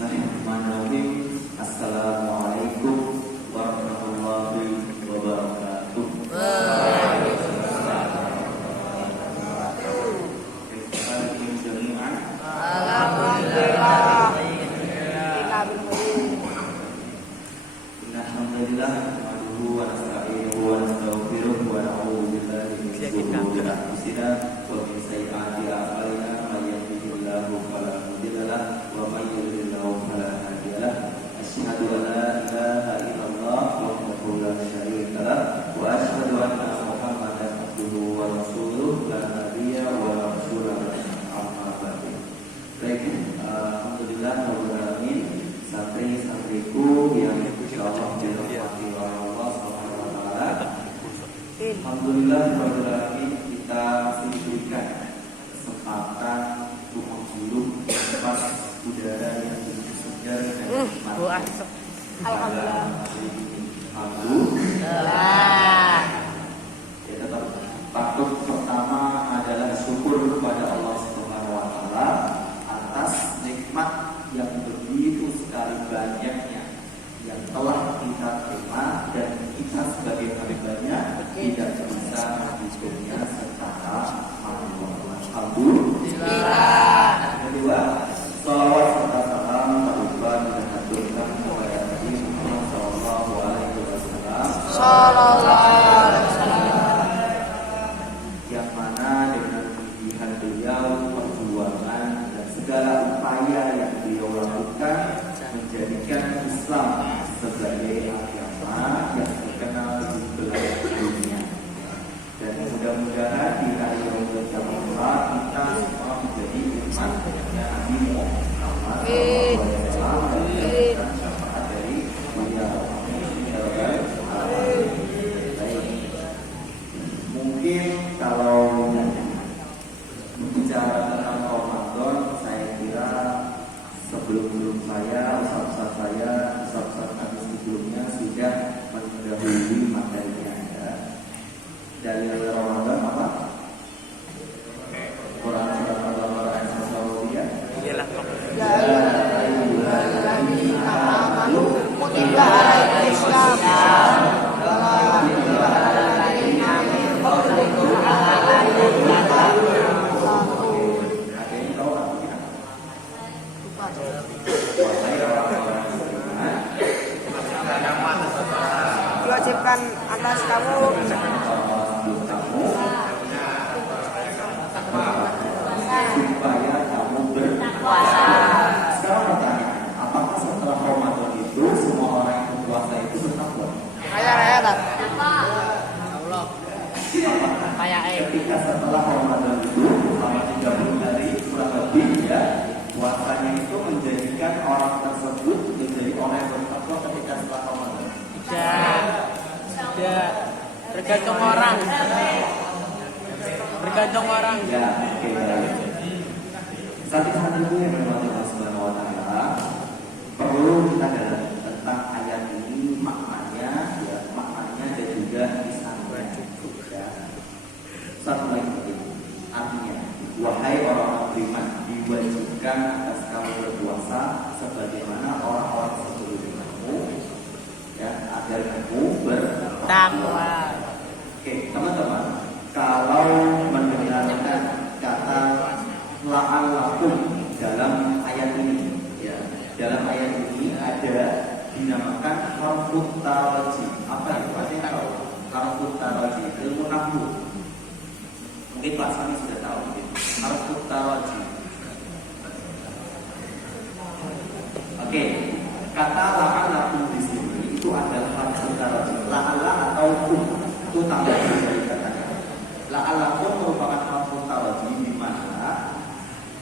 Bismillahirrahmanirrahim. Assalamualaikum warahmatullahi wabarakatuh. Alhamdulillah. Alhamdulillah. Nahmaduhu wa nasta'inuhu wa nastaghfiruh wa na'udzu billahi min shururi anfusina wa min sayyi'ati a'malina. May yahdihillahu fala mudilla lahu wa may yudlil fala hadiya lahu. Asyhadu an la ilaha illallah wahdahu la syarika lahu wa asyhadu anna Muhammadan abduhu wa rasuluh la nabiyya wa la rasula amma ba'du. Baik, alhamdulillah rabbil alamin. Santri-santriku yang insyaallah dirahmati oleh Allah Subhanahu wa taala. Alhamdulillah rabbil alamin, kita diberikan kesempatan untuk menghulu nafas udara yang begitu segar dan nikmat. Alhamdulillah. Alhamdulillah. Kita patut pertama adalah syukur kepada Allah Subhanahu wa taala atas nikmat yang begitu sekali banyaknya yang telah kita terima, dan kita sebagai hambanya tidak bisa menghitungnya secara manual. Alhamdulillah. Kedua, salawat serta salam tak lupa kita haturkan kepada Nabi Muhammad Sallallahu Alaihi Wasallam, yang mana dengan pilihan beliau, perjuangan dan segala upaya yang beliau lakukan menjadikan Islam sebagai agama yang terkenal di belahan dunia. Dan mudah-mudahan di hari Ramadan kita semua menjadi umat Nabi Muhammad SAW dan syafaat dari beliau. Mungkin kalau bicara tentang Ramadan, saya kira sebelum saya, ustaz kami sebelumnya sudah mendahului materinya. Dalil Ramadan apa? Quran surat Al-Baqarah ayat 1 ya. Iyalah. Ya ayyuhalladzina amanu Kutiba alaikumusiyam. Kutiba alal ladzina min qablikum la'allakum tattaqun. Ada yang tahu artinya? Diwajibkan atas kamu supaya kamu berpuasa. Sekarang pertanyaan, apakah setelah Ramadan itu semua orang yang berpuasa itu bertakwa? Raya tak? Allah. Ketika setelah Ramadan itu selama 30 hari kurang lebih ya, puasanya itu menjadikan orang tersebut menjadi orang yang bertakwa ketika setelah Ramadan. Tidak. Tergantung orang. Ya, oke, baik. Satu-satunya yang bermati Allah Subhanahu wa taala perlu kita dalam tentang ayat ini, maknanya dan juga kisahnya. Ya. Satu lagi penting. Artinya, wahai orang beriman, diwajibkan atas kamu berpuasa sebagaimana orang-orang sebelummu, ya, agar kamu bertakwa. Oke, teman-teman, kalau mendengarkan kata la'allakum dalam ayat ini, ya, dalam ayat ini ada dinamakan harfut taraji. Apa itu? Ada yang tahu? Harfut taraji, ilmu nahwu. Mungkin Pak Sami sudah tahu. Harfut taraji. Oke, kata la'allakum di sini itu adalah harfut taraji. La'alla atau kum itu tambah dari kata-kata. La'allakum merupakan harfut taraji di mana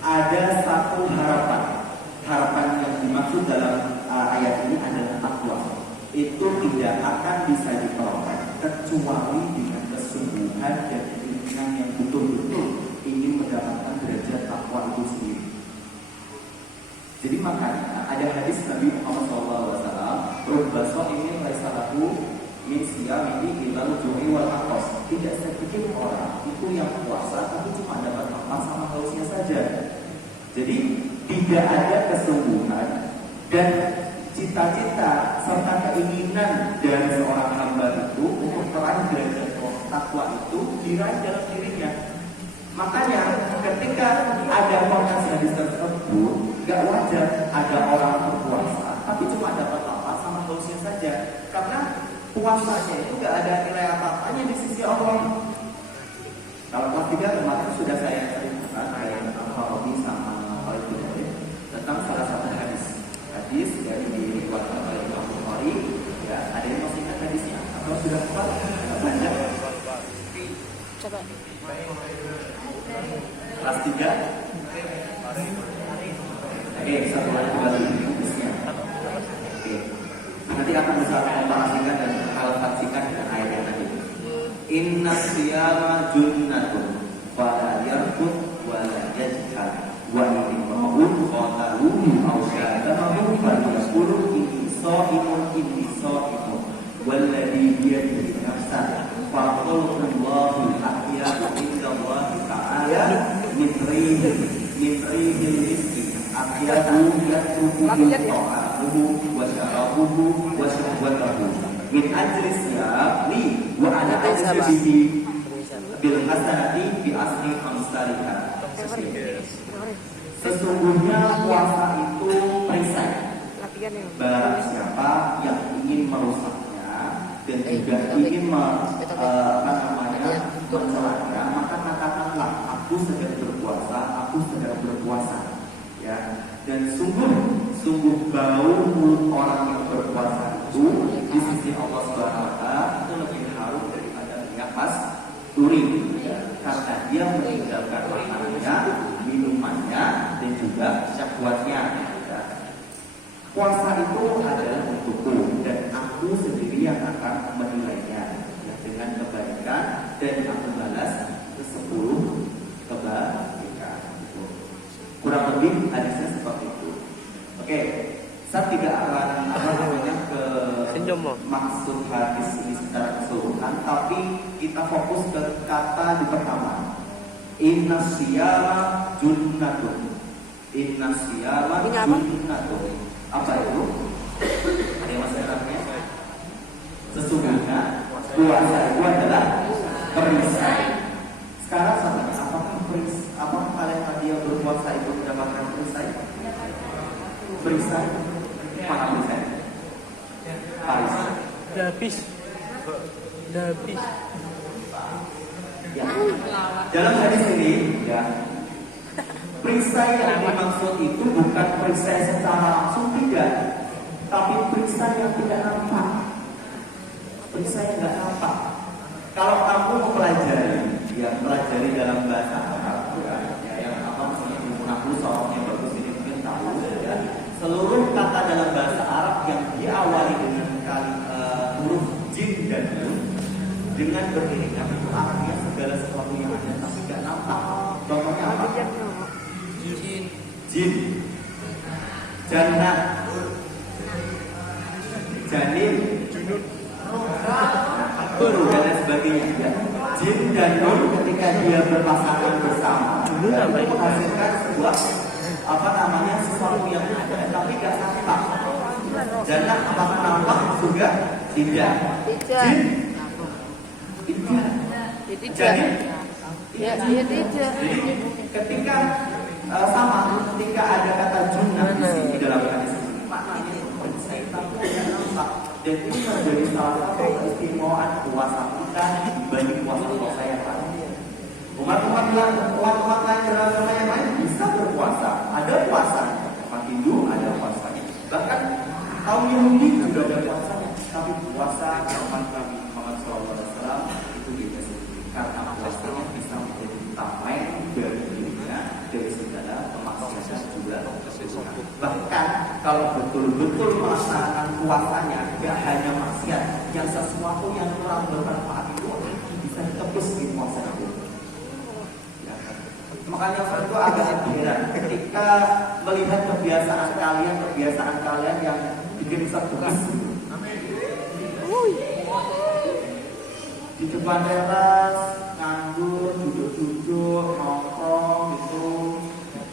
ada satu harapan yang dimaksud dalam ayat ini adalah takwa. Itu tidak akan bisa diperoleh kecuali dengan kesungguhan dan keinginan yang betul-betul ingin mendapatkan derajat takwa itu sendiri. Jadi makanya ada hadis Nabi Muhammad SAW, "Rubbaso ini laisalahu min siyamihi ilal ju'i wal aqas." Tidak sedikit orang itu yang puasa tapi cuma dapat lapar sama hausnya saja. Jadi tidak ada kesungguhan Dan cita-cita serta keinginan dari seorang hamba itu untuk meraih derajat takwa itu diraih dalam dirinya. Makanya ketika ada konteks hadis tersebut, gak wajar ada orang berpuasa tapi cuma dapat lapar sama hausnya saja, karena puasanya itu gak ada nilai apa-apanya di sisi Allah. Kalau kelas 3 kemarin sudah saya ceritakan ayat Al-Farabi sama Al-Bukhari tentang salah satu hadis dari diriwayatkan oleh Imam Bukhari. Ya, ada yang masih ingat hadisnya? Atau sudah kuat? Banyak. Coba. Kelas 3. Oke, satu lagi hadisnya. Oke. Nanti akan bisa komparasikan dan alafasikan dengan ayat yang tadi. Inna siyama junnatun wa la yarfud wa la yajhal wa in ma'un qataluhu aw syadamahu fa yaqulu inni sha'imun walladhi bi yadihi nafsan fa qulullahu ahya inda Allah ta'ala min rihil rizqi ahyadu yatruku ta'amuhu wa syarabuhu wa syahwatahu min ajli siyami wa ala ajli bil hasanati bi asli amsalika. Sesungguhnya puasa itu perisai. Barang siapa yang ingin merusaknya dan juga ingin mencelaknya, maka katakanlah aku sedang berpuasa, ya. Dan sungguh bau mulut orang yang berpuasa itu di sisi Allah Subhanahu wa taala itu lebih harum daripada minyak kasturi, ya. Karena dia meninggalkan makanannya, minumannya dan juga syahwatnya, ya. Puasa itu adalah untukku dan aku sendiri yang akan menilainya, ya, dengan kebaikan dan aku balas ke-10 kebaikan. Kurang lebih hadisnya seperti itu. Oke, saya tidak akan ke maksud hadis ini secara keseluruhan, tapi kita fokus ke kata di pertama. Inna siyama junnatun. Inna siyama junnatun. Apa itu? Ada yang masih ingatnya? Sesungguhnya puasa itu adalah perisai. Sekarang sama, apakah kalian tadi yang berpuasa itu mendapatkan perisai? Perisai? Mana perisai? Paris. Habis. Ya. Dalam hadis ini, ya, perisai yang dimaksud itu bukan perisai secara langsung, tidak, tapi perisai yang tidak nampak. Perisai yang tidak nampak. Kalau kamu mempelajari dalam bahasa Arab, ya, yang apa maksudnya aku sorotnya bagus ini mungkin tahu, ya. Seluruh kata dalam bahasa Arab yang diawali dengan huruf jim dan nun dengan beriringan itu artinya segala sesuatu yang ada tapi tidak nampak. Contohnya apa? Jin, jannah, janin, dan lain sebagainya, ya. Jin dan nun ketika dia berpasangan bersama itu menghasilkan sebuah sesuatu yang ada tapi tidak nampak. Jannah apakah nampak? Surga tidak. Jin tidak. Janin tidak. Jadi ketika ketika ada kata junnah di sini dalam hadis ini, maknanya itu perisai tapi tidak nampak. Dan ini menjadi salah satu keistimewaan puasa kita dibanding puasa yang lain. Umat-umat lain beragama yang lain bisa berpuasa, ada puasanya. Umat Hindu ada puasanya. Bahkan kaum Yahudi juga ada puasanya. Tapi puasa zaman Nabi Muhammad SAW itu beda sendiri. Karena puasanya bisa menjadi tamai dari dirinya, dari segala kemaksiatan juga. Bahkan kalau betul-betul melaksanakan puasanya tidak hanya maksiat, yang sesuatu yang kurang bermanfaat itu bisa ditebus di puasa itu. Ya. Makanya saya itu agak heran ketika melihat kebiasaan kalian yang bikin stres. Di depan teras nganggur, duduk-duduk, nongkrong gitu.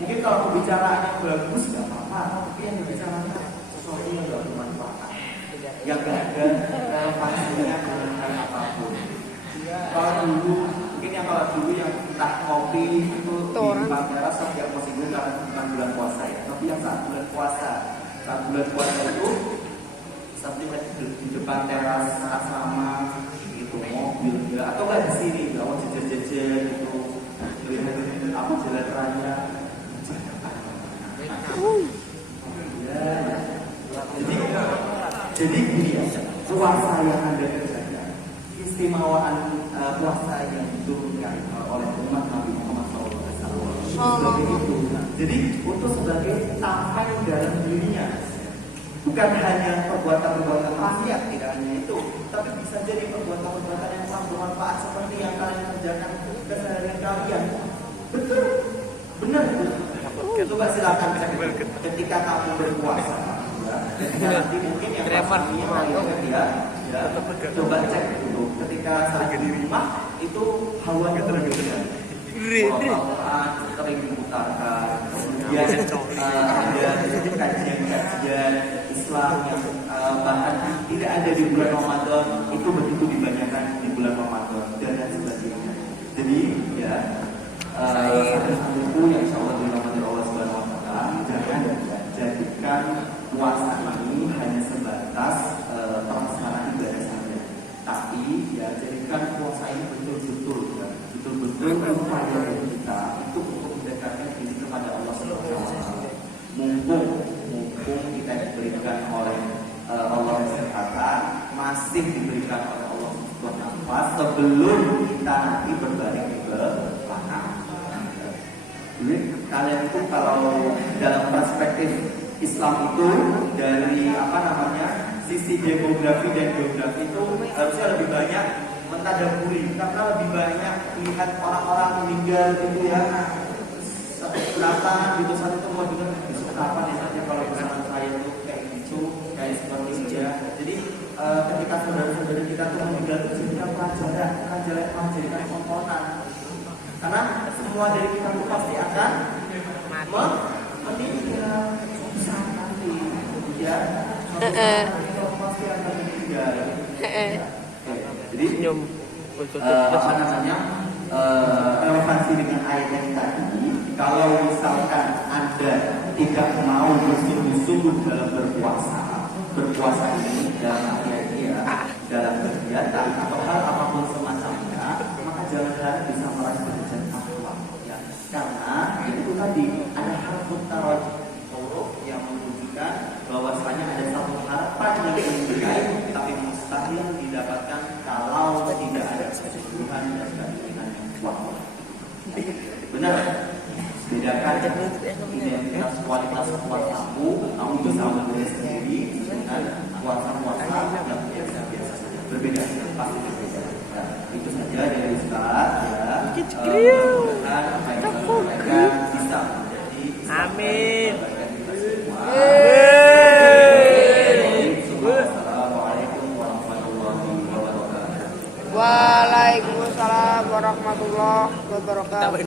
Mungkin kalau pembicaraannya bagus nggak apa-apa, tapi yang pembicaraannya saat bulan puasa. Saat bulan puasa itu seperti di depan teras asrama gitu, mobil ya, atau nggak di sini, kalau jajan-jajan gitu, melihat apa jalan raya. Jadi gini ya, puasa yang Anda kerjakan, keistimewaan puasa yang diturunkan oleh umat Nabi Muhammad SAW sebagai itu. Jadi untuk sebagai tameng dalam dirinya, bukan hanya perbuatan-perbuatan maksiat, tidak hanya itu, tapi bisa jadi perbuatan-perbuatan yang sangat bermanfaat seperti yang kalian kerjakan keseharian kalian. Betul, benar. Coba silakan ketika kamu berpuasa. Nanti mungkin yang dia coba cek dulu ketika saat di rumah itu hawanya berbeda. Al-Quran sering diputarkan, kemudian ada kajian-kajian Islam yang bahkan tidak ada di bulan Ramadan itu begitu dibanyakan di bulan Ramadan dan sebagainya. Jadi ya satu buku yang insya Allah dirahmati Allah Subhanahu Wa Taala, jangan jadikan puasa ini hanya sebatas pelaksanaan ibadah saja, tapi ya jadikan puasa ini betul-betul upaya dari kita itu untuk mendekatkan diri kepada Allah Subhanahu Wa Taala. Mumpung kita diberikan oleh Allah kesehatan, masih diberikan oleh Allah Subhanahu Wa Taala sebelum kita nanti berbalik ke belakang. Jadi kalian itu kalau dalam perspektif Islam itu dari sisi demografi dan geografi itu harusnya lebih banyak mentadaburi, karena lebih banyak melihat orang-orang meninggal gitu ya, kelihatan gitu saat itu mau dengar besok kapan ya saja kalau misalnya saya itu kayak gitu, kayak seperti itu ya. Jadi ketika saudara-saudara kita tuh meninggal itu jadikan pelajaran, bukan jadikan tontonan. Karena semua dari kita itu pasti akan meninggal saat nanti, ya. Pasti akan meninggal. Jadi relevansi dengan ayat yang tadi, kalau misalkan Anda tidak mau bersungguh-sungguh dalam berpuasa ini dalam dalam kegiatan atau hal apapun semacamnya, maka jangan bisa meraih derajat takwa, ya. Karena itu tadi ada harfut huruf yang menunjukkan bahwasanya ada satu harapan yang dimiliki tapi mustahil didapatkan kalau tidak ada kesungguhan dan pilihan yang kuat. Benar? Bedakan identitas kualitas puasamu, kamu bisa memilih sendiri dengan puasa-puasa yang biasa-biasa saja. Berbeda, pasti berbeda. Nah, itu saja dari Ustaz ya. Mudah-mudahan apa yang kita sampaikan bisa menjadi amin. Assalamualaikum warahmatullahi wabarakatuh. Waalaikumsalam warahmatullahi wabarakatuh.